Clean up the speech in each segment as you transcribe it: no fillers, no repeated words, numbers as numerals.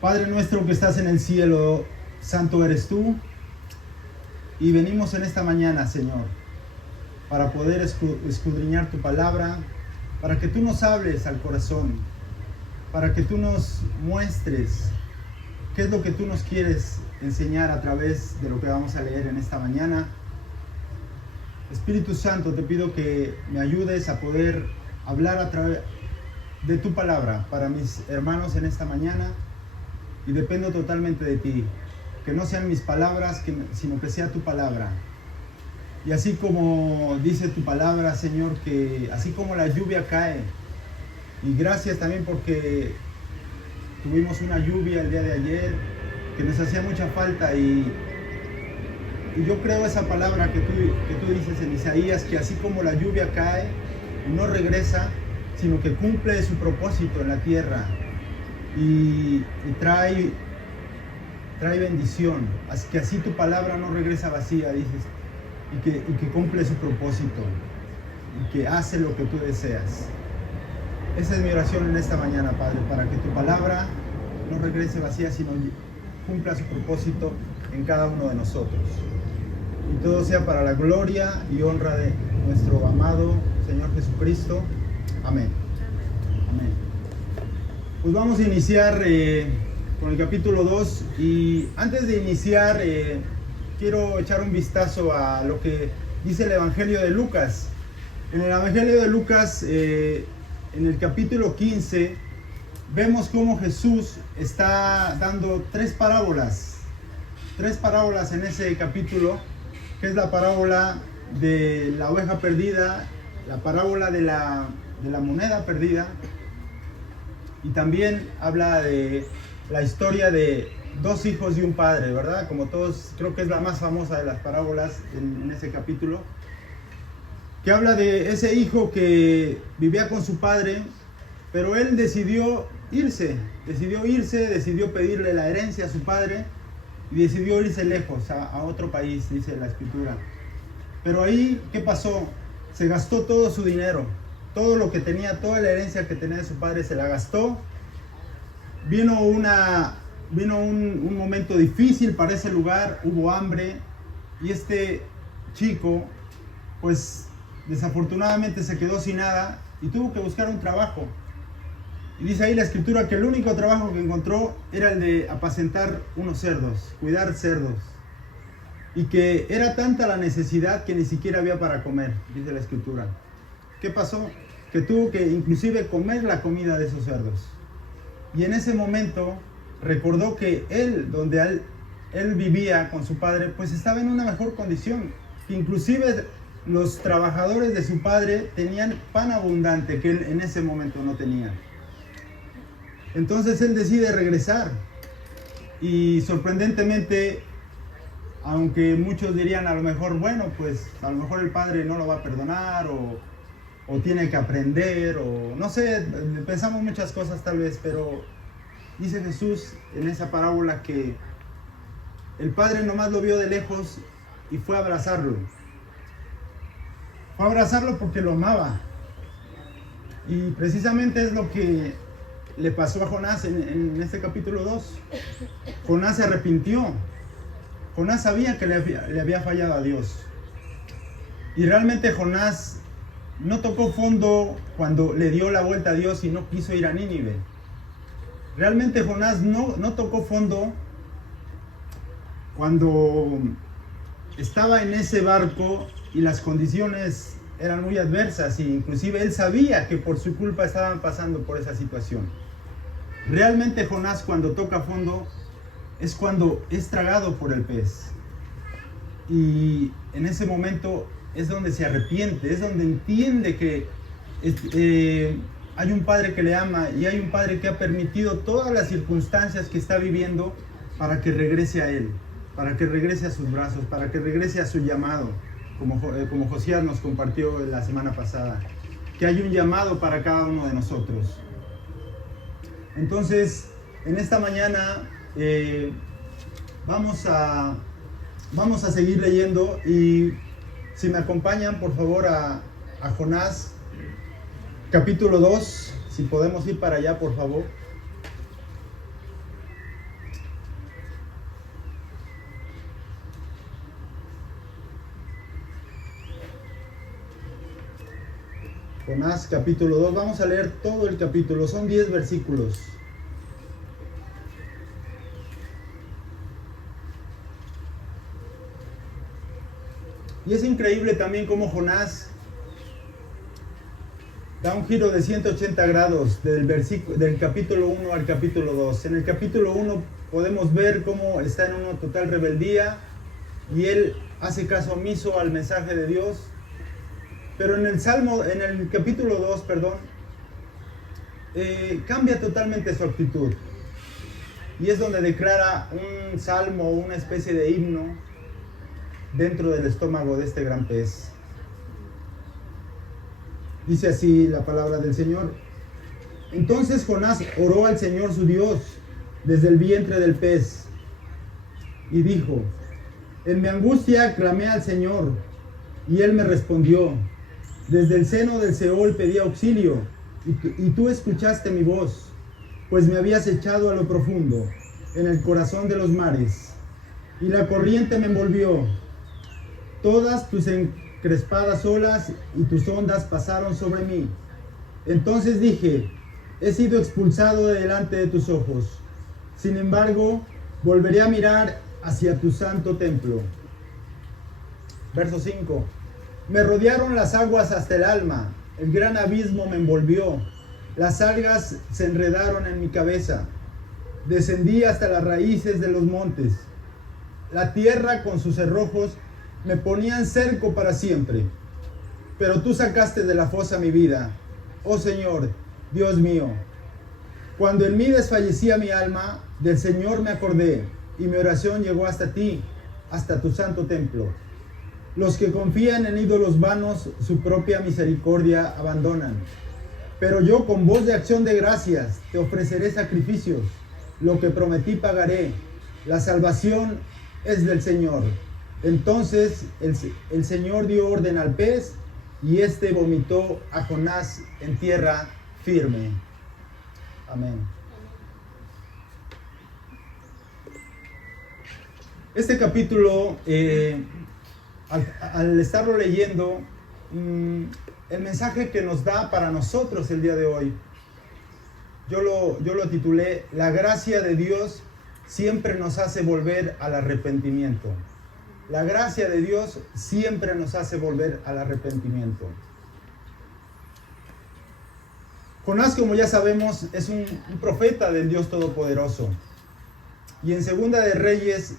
Padre nuestro que estás en el cielo, santo eres tú. Y venimos en esta mañana, Señor, para poder escudriñar tu palabra, para que tú nos hables al corazón, para que tú nos muestres qué es lo que tú nos quieres enseñar a través de lo que vamos a leer en esta mañana. Espíritu Santo, te pido que me ayudes a poder hablar a través de tu palabra para mis hermanos en esta mañana, y dependo totalmente de ti. Que no sean mis palabras, sino que sea tu palabra. Y así como dice tu palabra, Señor, que así como la lluvia cae, y gracias también porque tuvimos una lluvia el día de ayer que nos hacía mucha falta, y yo creo esa palabra que tú dices en Isaías, que así como la lluvia cae y no regresa, sino que cumple su propósito en la tierra y trae bendición. Así que así tu palabra no regresa vacía, dices, y que cumple su propósito y que hace lo que tú deseas. Esa es mi oración en esta mañana, Padre, para que tu palabra no regrese vacía, sino cumpla su propósito en cada uno de nosotros. Y todo sea para la gloria y honra de nuestro amado Señor Jesucristo. Amén. Amén. Pues vamos a iniciar con el capítulo 2, y antes de iniciar quiero echar un vistazo a lo que dice el Evangelio de Lucas. En el Evangelio de Lucas, en el capítulo 15, vemos cómo Jesús está dando tres parábolas en ese capítulo, que es la parábola de la oveja perdida, la parábola de la moneda perdida, y también habla de la historia de dos hijos y un padre, ¿verdad? Como todos, creo que es la más famosa de las parábolas en ese capítulo, que habla de ese hijo que vivía con su padre, pero él decidió decidió pedirle la herencia a su padre, y decidió irse lejos, a otro país, dice la escritura. Pero ahí, ¿qué pasó? Se gastó todo su dinero, todo lo que tenía, toda la herencia que tenía de su padre se la gastó. Vino un momento difícil para ese lugar, hubo hambre, y este chico, pues desafortunadamente se quedó sin nada y tuvo que buscar un trabajo. Y dice ahí la escritura que el único trabajo que encontró era el de apacentar unos cerdos, cuidar cerdos. Y que era tanta la necesidad que ni siquiera había para comer, dice la escritura. ¿Qué pasó? Que tuvo que inclusive comer la comida de esos cerdos. Y en ese momento recordó que donde él vivía con su padre, pues estaba en una mejor condición. Que inclusive los trabajadores de su padre tenían pan abundante que él en ese momento no tenía. Entonces él decide regresar, y sorprendentemente, aunque muchos dirían a lo mejor, bueno, pues a lo mejor el padre no lo va a perdonar, o tiene que aprender, o no sé, pensamos muchas cosas tal vez, pero dice Jesús en esa parábola que el padre nomás lo vio de lejos y fue a abrazarlo. Fue a abrazarlo porque lo amaba. Y precisamente es lo que le pasó a Jonás en este capítulo 2. Jonás se arrepintió. Jonás sabía que le había fallado a Dios. Y realmente Jonás no tocó fondo cuando le dio la vuelta a Dios y no quiso ir a Nínive. Realmente Jonás no tocó fondo cuando estaba en ese barco y las condiciones eran muy adversas, e inclusive él sabía que por su culpa estaban pasando por esa situación. Realmente Jonás, cuando toca fondo, es cuando es tragado por el pez. Y en ese momento es donde se arrepiente, es donde entiende que hay un padre que le ama, y hay un padre que ha permitido todas las circunstancias que está viviendo para que regrese a él, para que regrese a sus brazos, para que regrese a su llamado, como Josías nos compartió la semana pasada, que hay un llamado para cada uno de nosotros. Entonces, en esta mañana vamos a seguir leyendo, y si me acompañan por favor a Jonás capítulo 2, si podemos ir para allá por favor. Jonás capítulo 2, vamos a leer todo el capítulo, son 10 versículos. Y es increíble también cómo Jonás da un giro de 180 grados del capítulo 1 al capítulo 2. En el capítulo 1 podemos ver cómo está en una total rebeldía y él hace caso omiso al mensaje de Dios. Pero en el capítulo 2, cambia totalmente su actitud. Y es donde declara un salmo, una especie de himno dentro del estómago de este gran pez. Dice así la palabra del Señor. Entonces Jonás oró al Señor su Dios desde el vientre del pez y dijo: en mi angustia clamé al Señor y Él me respondió. Desde el seno del Seol pedí auxilio y tú escuchaste mi voz, pues me habías echado a lo profundo, en el corazón de los mares, y la corriente me envolvió. Todas tus encrespadas olas y tus ondas pasaron sobre mí. Entonces dije: he sido expulsado de delante de tus ojos. Sin embargo, volveré a mirar hacia tu santo templo. Verso 5. Me rodearon las aguas hasta el alma, el gran abismo me envolvió, las algas se enredaron en mi cabeza, descendí hasta las raíces de los montes. La tierra con sus cerrojos me ponían cerco para siempre. Pero tú sacaste de la fosa mi vida, oh Señor, Dios mío. Cuando en mí desfallecía mi alma, del Señor me acordé, y mi oración llegó hasta ti, hasta tu santo templo. Los que confían en ídolos vanos, su propia misericordia abandonan. Pero yo con voz de acción de gracias te ofreceré sacrificios. Lo que prometí pagaré. La salvación es del Señor. Entonces el Señor dio orden al pez y éste vomitó a Jonás en tierra firme. Amén. Este capítulo, al estarlo leyendo, el mensaje que nos da para nosotros el día de hoy, yo lo titulé: la gracia de Dios siempre nos hace volver al arrepentimiento. La gracia de Dios siempre nos hace volver al arrepentimiento. Jonás, como ya sabemos, es un profeta del Dios Todopoderoso. Y en Segunda de Reyes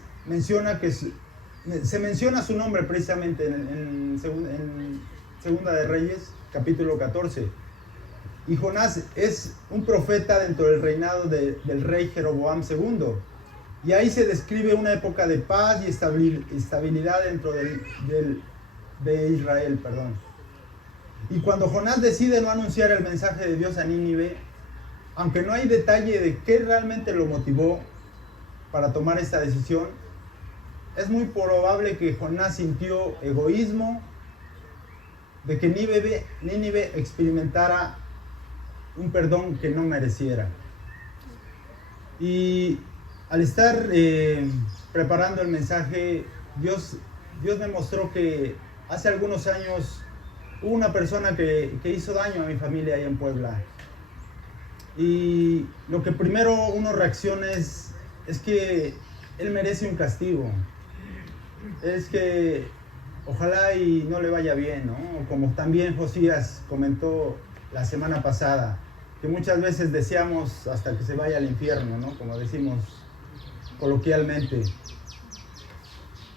se menciona su nombre precisamente en Segunda de Reyes, capítulo 14. Y Jonás es un profeta dentro del reinado del rey Jeroboam II. Y ahí se describe una época de paz y estabilidad dentro de Israel. Y cuando Jonás decide no anunciar el mensaje de Dios a Nínive, aunque no hay detalle de qué realmente lo motivó para tomar esta decisión, es muy probable que Jonás sintió egoísmo, de que Nínive experimentara un perdón que no mereciera. Y al estar preparando el mensaje, Dios me mostró que hace algunos años hubo una persona que hizo daño a mi familia ahí en Puebla. Y lo que primero uno reacciona es que él merece un castigo. Es que ojalá y no le vaya bien, ¿no? Como también Josías comentó la semana pasada, que muchas veces deseamos hasta que se vaya al infierno, ¿no? Como decimos coloquialmente.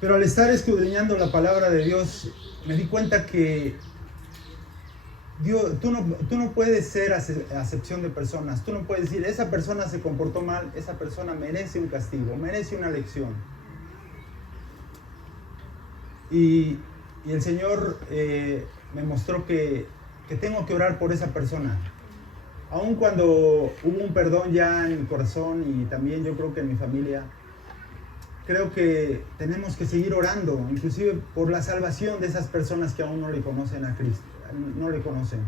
Pero al estar escudriñando la palabra de Dios, me di cuenta que tú no puedes ser acepción de personas. Tú no puedes decir: esa persona se comportó mal, esa persona merece un castigo, merece una lección. Y el Señor me mostró que tengo que orar por esa persona. Aun cuando hubo un perdón ya en mi corazón y también yo creo que en mi familia, creo que tenemos que seguir orando, inclusive por la salvación de esas personas que aún no le conocen a Cristo, no le conocen.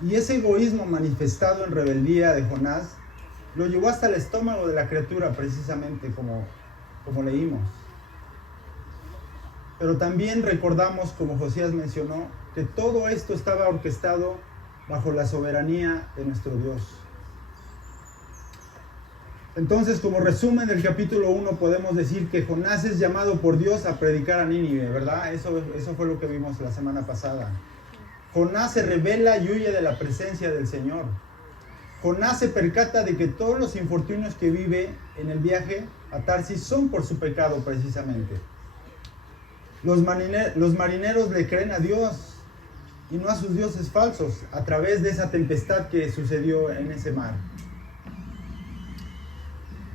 Y ese egoísmo manifestado en rebeldía de Jonás lo llevó hasta el estómago de la criatura, precisamente como leímos. Pero también recordamos, como Josías mencionó, que todo esto estaba orquestado bajo la soberanía de nuestro Dios. Entonces, como resumen del capítulo 1, podemos decir que Jonás es llamado por Dios a predicar a Nínive, ¿verdad? Eso fue lo que vimos la semana pasada. Jonás se rebela y huye de la presencia del Señor. Jonás se percata de que todos los infortunios que vive en el viaje a Tarsis son por su pecado precisamente. Los marineros le creen a Dios y no a sus dioses falsos a través de esa tempestad que sucedió en ese mar.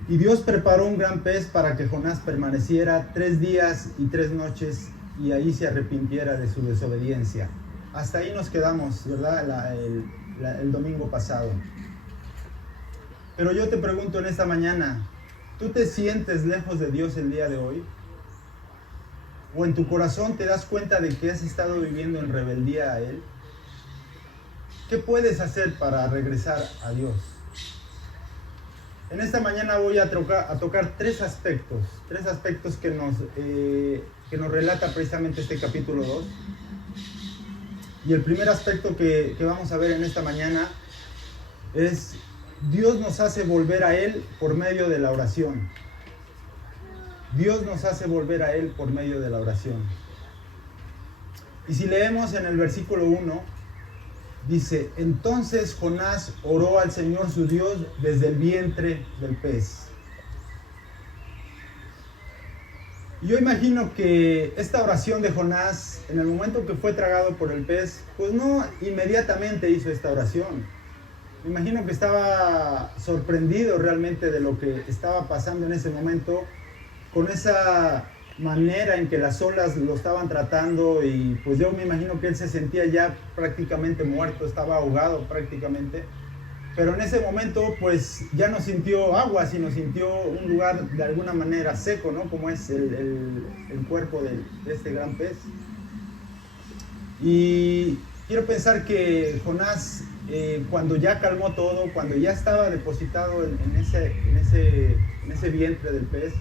Y Dios preparó un gran pez para que Jonás permaneciera 3 días y 3 noches y ahí se arrepintiera de su desobediencia. Hasta ahí nos quedamos, ¿verdad? El domingo pasado. Pero yo te pregunto en esta mañana, ¿tú te sientes lejos de Dios el día de hoy? ¿O en tu corazón te das cuenta de que has estado viviendo en rebeldía a Él? ¿Qué puedes hacer para regresar a Dios? En esta mañana voy a tocar 3 aspectos que nos relata precisamente este capítulo 2. Y el primer aspecto que vamos a ver en esta mañana es: Dios nos hace volver a Él por medio de la oración. Dios nos hace volver a Él por medio de la oración. Y si leemos en el versículo 1, dice: entonces Jonás oró al Señor su Dios desde el vientre del pez. Yo imagino que esta oración de Jonás, en el momento que fue tragado por el pez, pues no inmediatamente hizo esta oración. Me imagino que estaba sorprendido realmente de lo que estaba pasando en ese momento, con esa manera en que las olas lo estaban tratando, y pues yo me imagino que él se sentía ya prácticamente muerto, estaba ahogado prácticamente. Pero en ese momento pues ya no sintió agua, sino sintió un lugar de alguna manera seco, ¿no? Como es el cuerpo de este gran pez. Y quiero pensar que Jonás, cuando ya calmó todo, cuando ya estaba depositado en ese vientre del pez,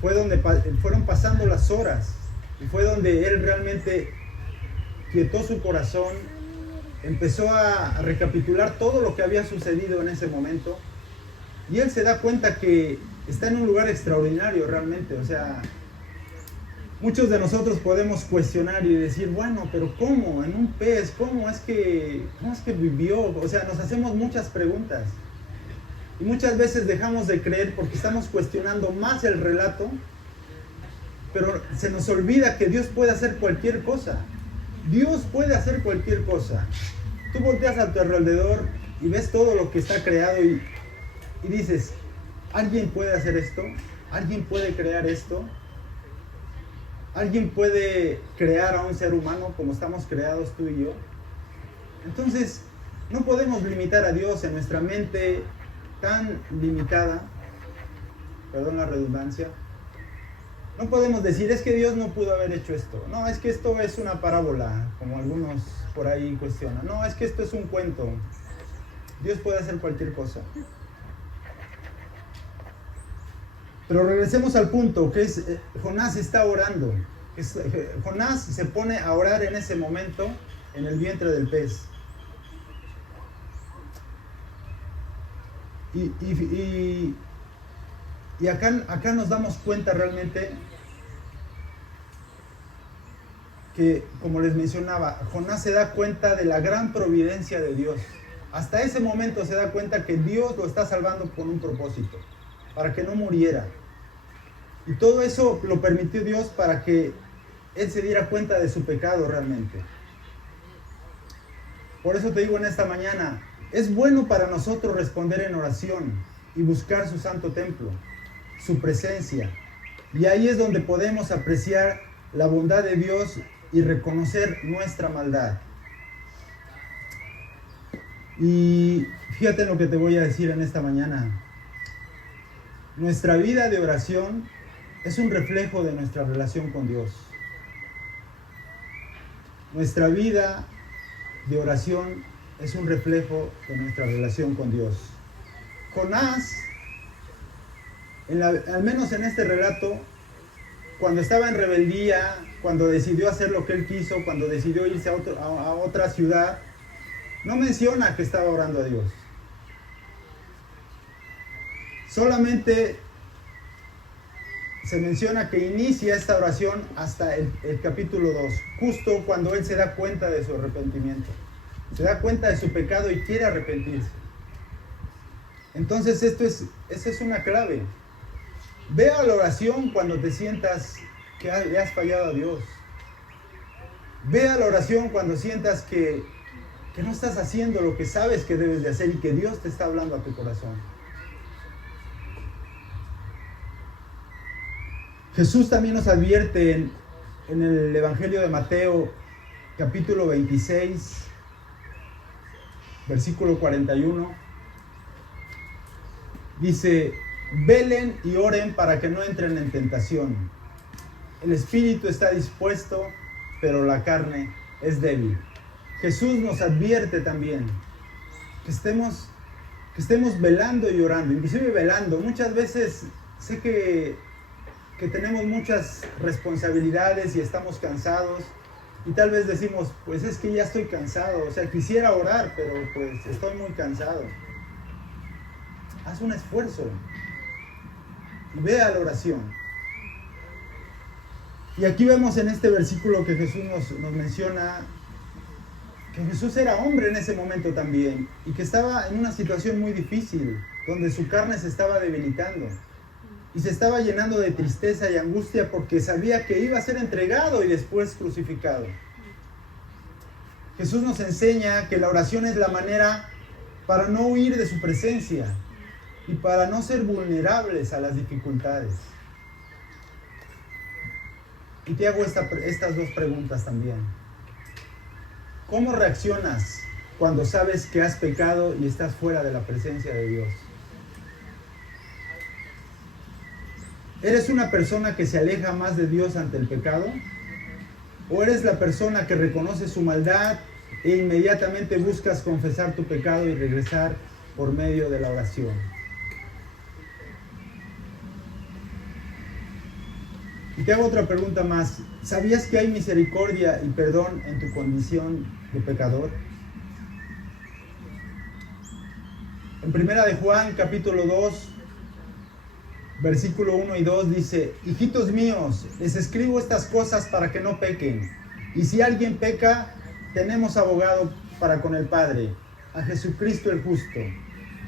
fue donde fueron pasando las horas, y fue donde él realmente quietó su corazón, empezó a recapitular todo lo que había sucedido en ese momento, y él se da cuenta que está en un lugar extraordinario realmente. O sea, muchos de nosotros podemos cuestionar y decir, bueno, pero ¿cómo? En un pez, ¿cómo es que vivió? O sea, nos hacemos muchas preguntas. Y muchas veces dejamos de creer porque estamos cuestionando más el relato, pero se nos olvida que Dios puede hacer cualquier cosa. Dios puede hacer cualquier cosa. Tú volteas a tu alrededor y ves todo lo que está creado y dices, ¿alguien puede hacer esto? ¿Alguien puede crear esto? ¿Alguien puede crear a un ser humano como estamos creados tú y yo? Entonces, no podemos limitar a Dios en nuestra mente tan limitada, perdón la redundancia. No podemos decir, es que Dios no pudo haber hecho esto. No, es que esto es una parábola, como algunos por ahí cuestionan. No, es que esto es un cuento. Dios puede hacer cualquier cosa. Pero regresemos al punto, que es, Jonás está orando. Jonás se pone a orar en ese momento en el vientre del pez. Y acá nos damos cuenta realmente que, como les mencionaba, Jonás se da cuenta de la gran providencia de Dios. Hasta ese momento se da cuenta que Dios lo está salvando con un propósito, para que no muriera. Y todo eso lo permitió Dios para que él se diera cuenta de su pecado realmente. Por eso te digo en esta mañana, es bueno para nosotros responder en oración y buscar su santo templo, su presencia. Y ahí es donde podemos apreciar la bondad de Dios y reconocer nuestra maldad. Y fíjate lo que te voy a decir en esta mañana. Nuestra vida de oración es un reflejo de nuestra relación con Dios. Nuestra vida de oración es un reflejo de nuestra relación con Dios. Jonás, al menos en este relato, cuando estaba en rebeldía, cuando decidió hacer lo que él quiso, cuando decidió irse a otra ciudad, no menciona que estaba orando a Dios. Solamente se menciona que inicia esta oración hasta el capítulo 2, justo cuando él se da cuenta de su arrepentimiento. Se da cuenta de su pecado y quiere arrepentirse. Entonces esa es una clave. Ve a la oración cuando te sientas que le has fallado a Dios. Ve a la oración cuando sientas que no estás haciendo lo que sabes que debes de hacer y que Dios te está hablando a tu corazón. Jesús también nos advierte en el Evangelio de Mateo, capítulo 26, versículo 41. Dice: velen y oren para que no entren en tentación. El espíritu está dispuesto, pero la carne es débil. Jesús nos advierte también que estemos velando y orando, inclusive velando. Muchas veces sé que tenemos muchas responsabilidades y estamos cansados y tal vez decimos, pues es que ya estoy cansado, o sea, quisiera orar, pero pues estoy muy cansado. Haz un esfuerzo y ve a la oración. Y aquí vemos en este versículo que Jesús nos menciona que Jesús era hombre en ese momento también y que estaba en una situación muy difícil, donde su carne se estaba debilitando y se estaba llenando de tristeza y angustia porque sabía que iba a ser entregado y después crucificado. Jesús nos enseña que la oración es la manera para no huir de su presencia y para no ser vulnerables a las dificultades. Y te hago estas dos preguntas también. ¿Cómo reaccionas cuando sabes que has pecado y estás fuera de la presencia de Dios? ¿Eres una persona que se aleja más de Dios ante el pecado? ¿O eres la persona que reconoce su maldad e inmediatamente buscas confesar tu pecado y regresar por medio de la oración? Y te hago otra pregunta más. ¿Sabías que hay misericordia y perdón en tu condición de pecador? En Primera de Juan, capítulo 2, versículo 1 y 2 dice: hijitos míos, les escribo estas cosas para que no pequen. Y si alguien peca, tenemos abogado para con el Padre, a Jesucristo el justo.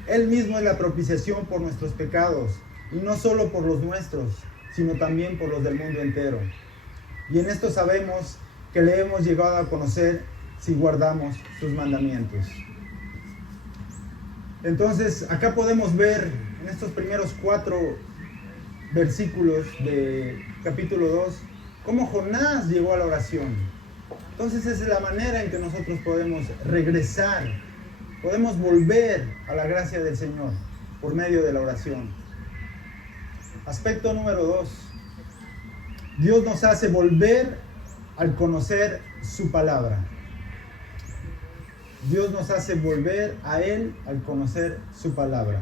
Él mismo es la propiciación por nuestros pecados, y no solo por los nuestros, sino también por los del mundo entero. Y en esto sabemos que le hemos llegado a conocer si guardamos sus mandamientos. Entonces, acá podemos ver en estos primeros 4 versículos de capítulo 2 cómo Jonás llegó a la oración. Entonces, esa es la manera en que nosotros podemos regresar, podemos volver a la gracia del Señor por medio de la oración. Aspecto número 2. Dios nos hace volver al conocer su palabra. Dios nos hace volver a Él al conocer su palabra.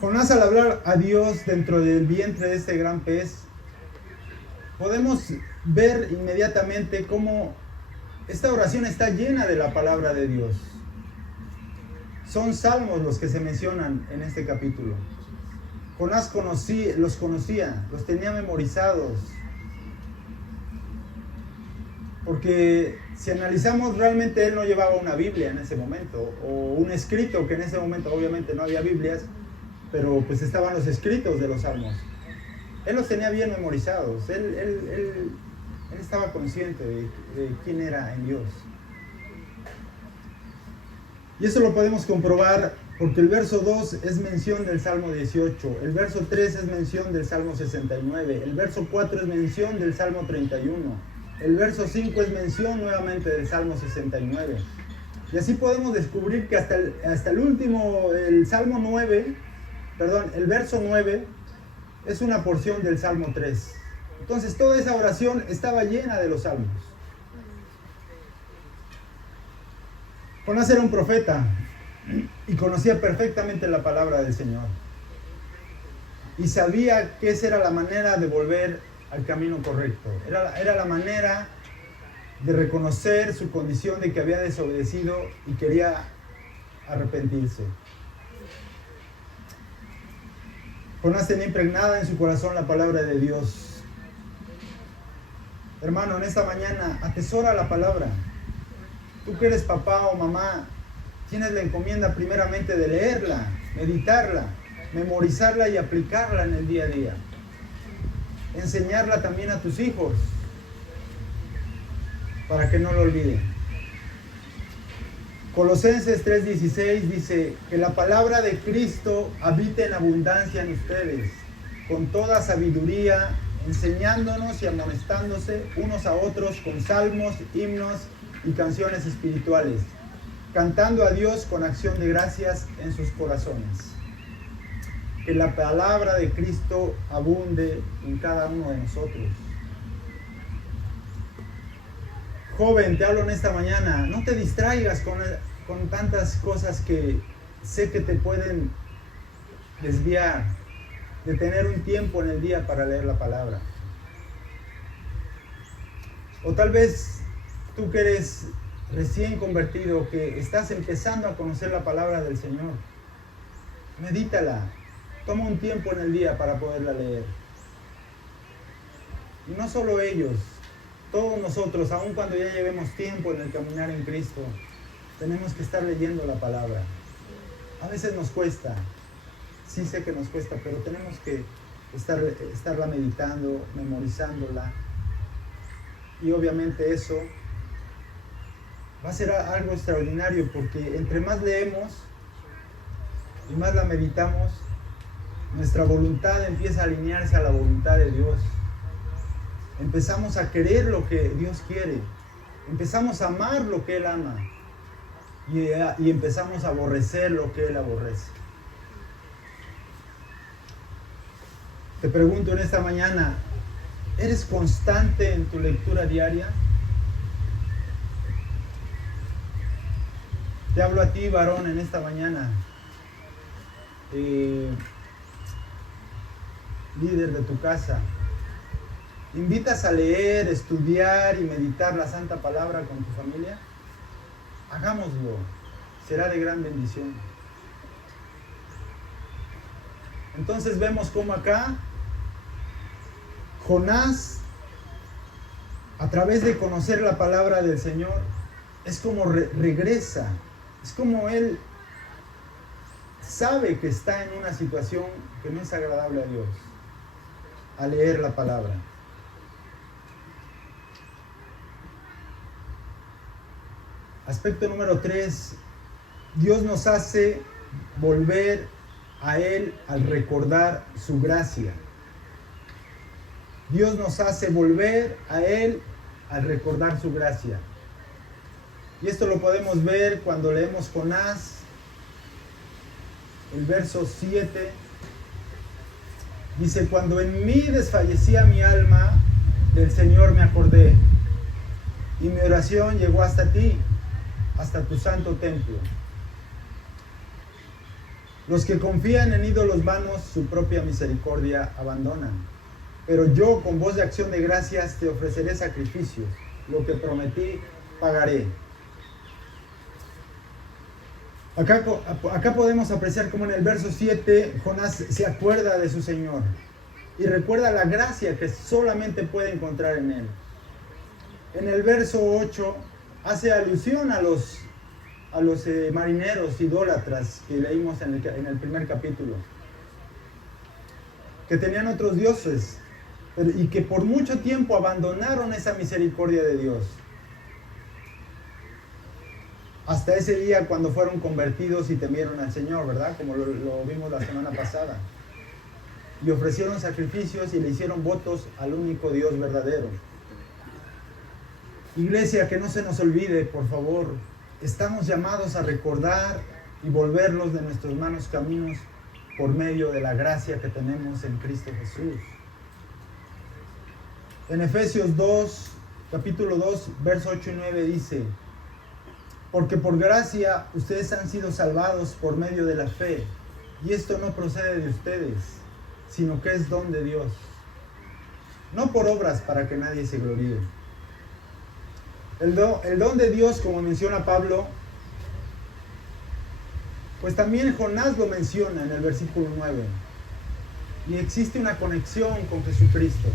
Jonás, al hablar a Dios dentro del vientre de este gran pez, podemos ver inmediatamente cómo esta oración está llena de la palabra de Dios. Son salmos los que se mencionan en este capítulo. Jonás los conocía, los tenía memorizados. Porque si analizamos, realmente él no llevaba una Biblia en ese momento, o un escrito, que en ese momento obviamente no había Biblias, pero pues estaban los escritos de los salmos. Él los tenía bien memorizados, él estaba consciente de quién era en Dios. Y eso lo podemos comprobar porque el verso 2 es mención del Salmo 18, el verso 3 es mención del Salmo 69, el verso 4 es mención del Salmo 31, el verso 5 es mención nuevamente del Salmo 69. Y así podemos descubrir que hasta el último, el verso 9 es una porción del Salmo 3. Entonces toda esa oración estaba llena de los salmos. Jonás era un profeta y conocía perfectamente la palabra del Señor. y sabía que esa era la manera de volver al camino correcto. Era la manera de reconocer su condición de que había desobedecido y quería arrepentirse. Jonás tenía impregnada en su corazón la palabra de Dios. Hermano, en esta mañana atesora la palabra. Tú que eres papá o mamá, tienes la encomienda primeramente de leerla, meditarla, memorizarla y aplicarla en el día a día. Enseñarla también a tus hijos para que no lo olviden. Colosenses 3:16 dice que la palabra de Cristo habite en abundancia en ustedes, con toda sabiduría, enseñándonos y amonestándose unos a otros con salmos, himnos y canciones espirituales, cantando a Dios con acción de gracias en sus corazones. Que la palabra de Cristo abunde en cada uno de nosotros. Joven, te hablo en esta mañana, no te distraigas con tantas cosas que sé que te pueden desviar de tener un tiempo en el día para leer la palabra. O tal vez tú que eres recién convertido, que estás empezando a conocer la palabra del Señor, medítala, toma un tiempo en el día para poderla leer. Y no solo ellos, todos nosotros, aun cuando ya llevemos tiempo en el caminar en Cristo, tenemos que estar leyendo la palabra. A veces nos cuesta, sí sé que nos cuesta, pero tenemos que estarla meditando, memorizándola. Y obviamente eso va a ser algo extraordinario, porque entre más leemos y más la meditamos, nuestra voluntad empieza a alinearse a la voluntad de Dios. Empezamos a querer lo que Dios quiere. Empezamos a amar lo que Él ama. Y empezamos a aborrecer lo que Él aborrece. Te pregunto en esta mañana, ¿eres constante en tu lectura diaria? Te hablo a ti, varón, en esta mañana. Líder de tu casa. ¿Invitas a leer, estudiar y meditar la Santa Palabra con tu familia? Hagámoslo. Será de gran bendición. Entonces vemos cómo acá Jonás, a través de conocer la palabra del Señor, es como regresa. Es como él sabe que está en una situación que no es agradable a Dios, al leer la palabra. Aspecto número 3, Dios nos hace volver a Él al recordar su gracia. Dios nos hace volver a Él al recordar su gracia. Y esto lo podemos ver cuando leemos Jonás, el verso 7. Dice, cuando en mí desfallecía mi alma, del Señor me acordé, y mi oración llegó hasta ti, hasta tu santo templo. Los que confían en ídolos vanos, su propia misericordia abandonan. Pero yo, con voz de acción de gracias, te ofreceré sacrificios. Lo que prometí, pagaré. Acá podemos apreciar cómo en el verso 7 Jonás se acuerda de su Señor y recuerda la gracia que solamente puede encontrar en Él. En el verso 8 hace alusión a los marineros idólatras que leímos en el primer capítulo, que tenían otros dioses y que por mucho tiempo abandonaron esa misericordia de Dios. Hasta ese día cuando fueron convertidos y temieron al Señor, ¿verdad? Como lo vimos la semana pasada. Y ofrecieron sacrificios y le hicieron votos al único Dios verdadero. Iglesia, que no se nos olvide, por favor, estamos llamados a recordar y volverlos de nuestros malos caminos por medio de la gracia que tenemos en Cristo Jesús. En Efesios 2, capítulo 2, verso 8 y 9 dice, porque por gracia ustedes han sido salvados por medio de la fe, y esto no procede de ustedes, sino que es don de Dios. No por obras para que nadie se gloríe. El don de Dios, como menciona Pablo, pues también Jonás lo menciona en el versículo 9. Y existe una conexión con Jesucristo.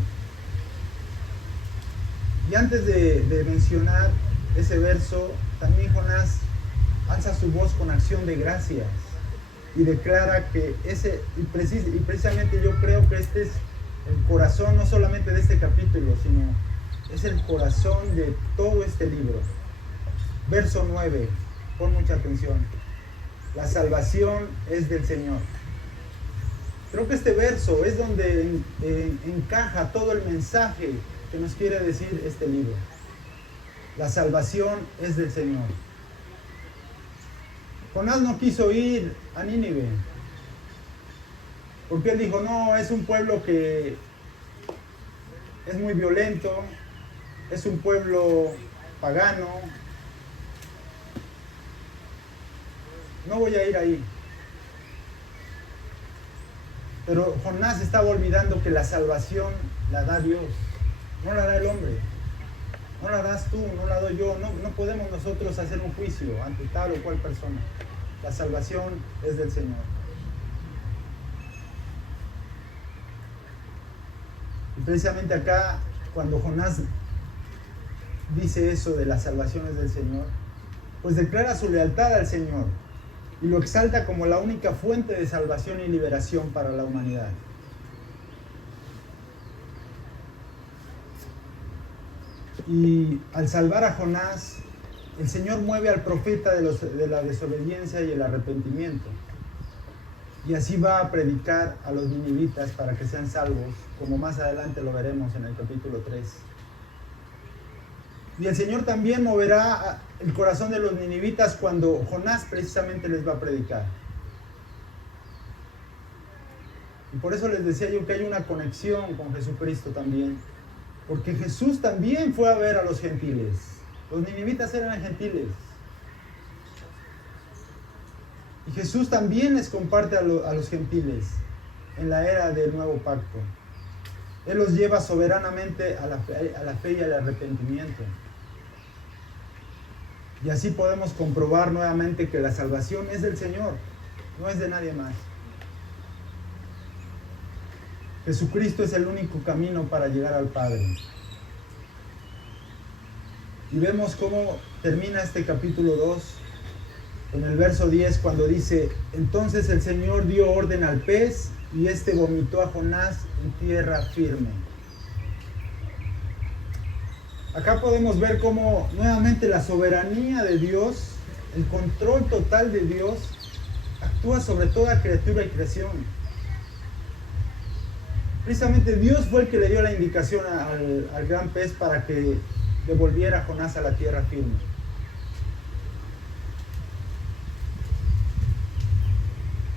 Y antes de mencionar ese verso, también Jonás alza su voz con acción de gracias y declara que y precisamente yo creo que este es el corazón no solamente de este capítulo, sino es el corazón de todo este libro. Verso 9, pon mucha atención. La salvación es del Señor. Creo que este verso es donde encaja todo el mensaje que nos quiere decir este libro. La salvación es del Señor. Jonás no quiso ir a Nínive, porque él dijo, no, es un pueblo que es muy violento, es un pueblo pagano, no voy a ir ahí. Pero Jonás estaba olvidando que la salvación la da Dios, no la da el hombre, no la das tú, no la doy yo, no podemos nosotros hacer un juicio ante tal o cual persona. La salvación es del Señor. Y precisamente acá, cuando Jonás dice eso de las salvaciones del Señor, pues declara su lealtad al Señor y lo exalta como la única fuente de salvación y liberación para la humanidad. Y al salvar a Jonás, el Señor mueve al profeta de la desobediencia y el arrepentimiento. Y así va a predicar a los ninivitas para que sean salvos, como más adelante lo veremos en el capítulo 3. Y el Señor también moverá el corazón de los ninivitas cuando Jonás precisamente les va a predicar. Y por eso les decía yo que hay una conexión con Jesucristo también. Porque Jesús también fue a ver a los gentiles. Los ninivitas eran gentiles. Y Jesús también les comparte a los gentiles en la era del nuevo pacto. Él los lleva soberanamente a la fe y al arrepentimiento. Y así podemos comprobar nuevamente que la salvación es del Señor, no es de nadie más. Jesucristo es el único camino para llegar al Padre. Y vemos cómo termina este capítulo 2 en el verso 10 cuando dice: entonces el Señor dio orden al pez y éste vomitó a Jonás en tierra firme. Acá podemos ver cómo nuevamente la soberanía de Dios, el control total de Dios, actúa sobre toda criatura y creación. Precisamente Dios fue el que le dio la indicación al gran pez para que devolviera a Jonás a la tierra firme.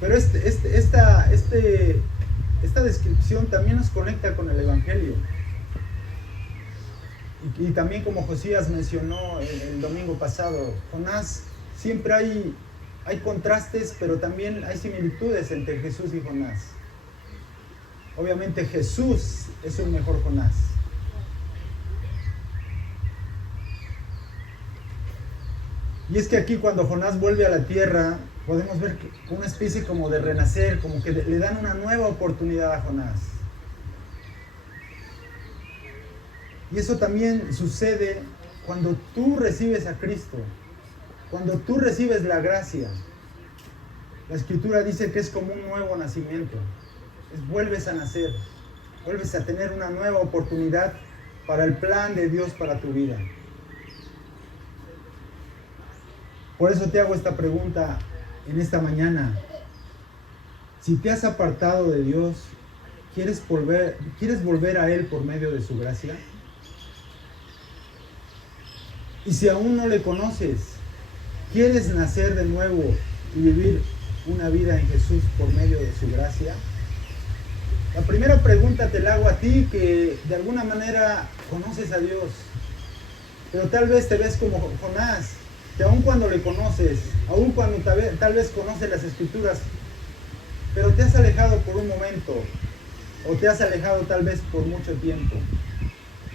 Pero esta descripción también nos conecta con el Evangelio. Y también como Josías mencionó el domingo pasado, Jonás, siempre hay contrastes, pero también hay similitudes entre Jesús y Jonás. Obviamente Jesús es un mejor Jonás. Y es que aquí cuando Jonás vuelve a la tierra, podemos ver una especie como de renacer, como que le dan una nueva oportunidad a Jonás. Y eso también sucede cuando tú recibes a Cristo, cuando tú recibes la gracia. La Escritura dice que es como un nuevo nacimiento. Vuelves a nacer, vuelves a tener una nueva oportunidad para el plan de Dios para tu vida. Por eso te hago esta pregunta en esta mañana. Si te has apartado de Dios, ¿quieres volver a Él por medio de su gracia? Y si aún no le conoces, ¿quieres nacer de nuevo y vivir una vida en Jesús por medio de su gracia? La primera pregunta te la hago a ti que de alguna manera conoces a Dios, pero tal vez te ves como Jonás, que aun cuando le conoces, aun cuando tal vez conoces las Escrituras, pero te has alejado por un momento o te has alejado tal vez por mucho tiempo.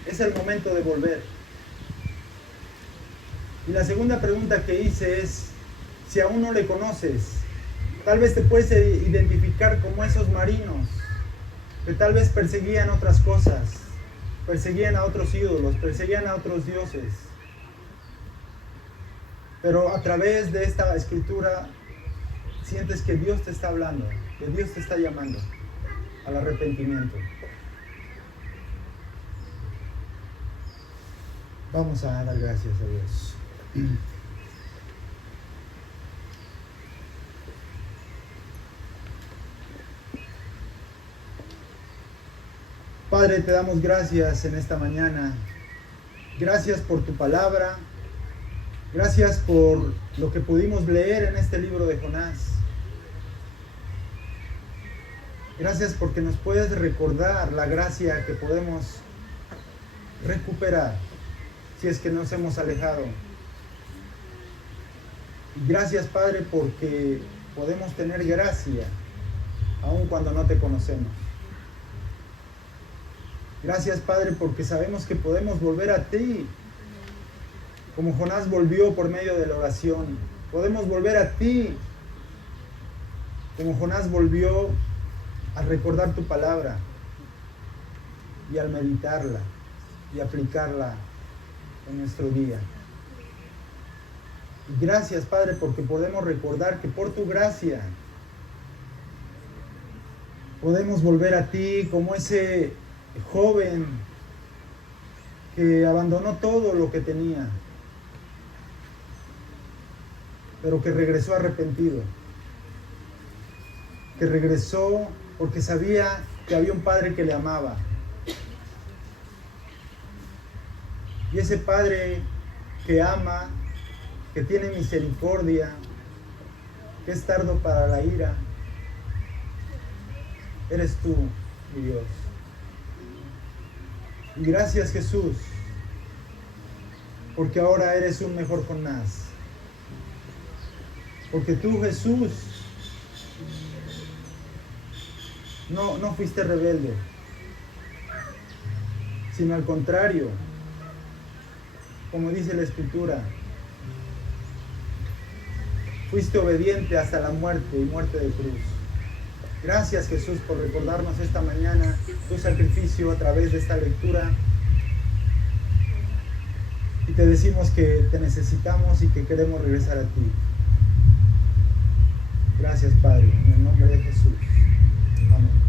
Es el momento de volver. Y la segunda pregunta que hice es, si aún no le conoces, tal vez te puedes identificar como esos marinos que tal vez perseguían otras cosas, perseguían a otros ídolos, perseguían a otros dioses. Pero a través de esta escritura sientes que Dios te está hablando, que Dios te está llamando al arrepentimiento. Vamos a dar gracias a Dios. Padre, te damos gracias en esta mañana. Gracias por tu palabra. Gracias por lo que pudimos leer en este libro de Jonás. Gracias porque nos puedes recordar la gracia que podemos recuperar si es que nos hemos alejado. Y gracias, Padre, porque podemos tener gracia aun cuando no te conocemos. Gracias, Padre, porque sabemos que podemos volver a ti, como Jonás volvió por medio de la oración. Podemos volver a ti, como Jonás volvió al recordar tu palabra y al meditarla y aplicarla en nuestro día. Y gracias, Padre, porque podemos recordar que por tu gracia podemos volver a ti como ese joven que abandonó todo lo que tenía, pero que regresó arrepentido, que regresó porque sabía que había un Padre que le amaba. Y ese Padre que ama, que tiene misericordia, que es tardo para la ira, eres tú, mi Dios. Y gracias, Jesús, porque ahora eres un mejor Jonás. Porque tú, Jesús, no fuiste rebelde, sino al contrario, como dice la Escritura, fuiste obediente hasta la muerte y muerte de cruz. Gracias, Jesús, por recordarnos esta mañana tu sacrificio a través de esta lectura. Y te decimos que te necesitamos y que queremos regresar a ti. Gracias, Padre, en el nombre de Jesús. Amén.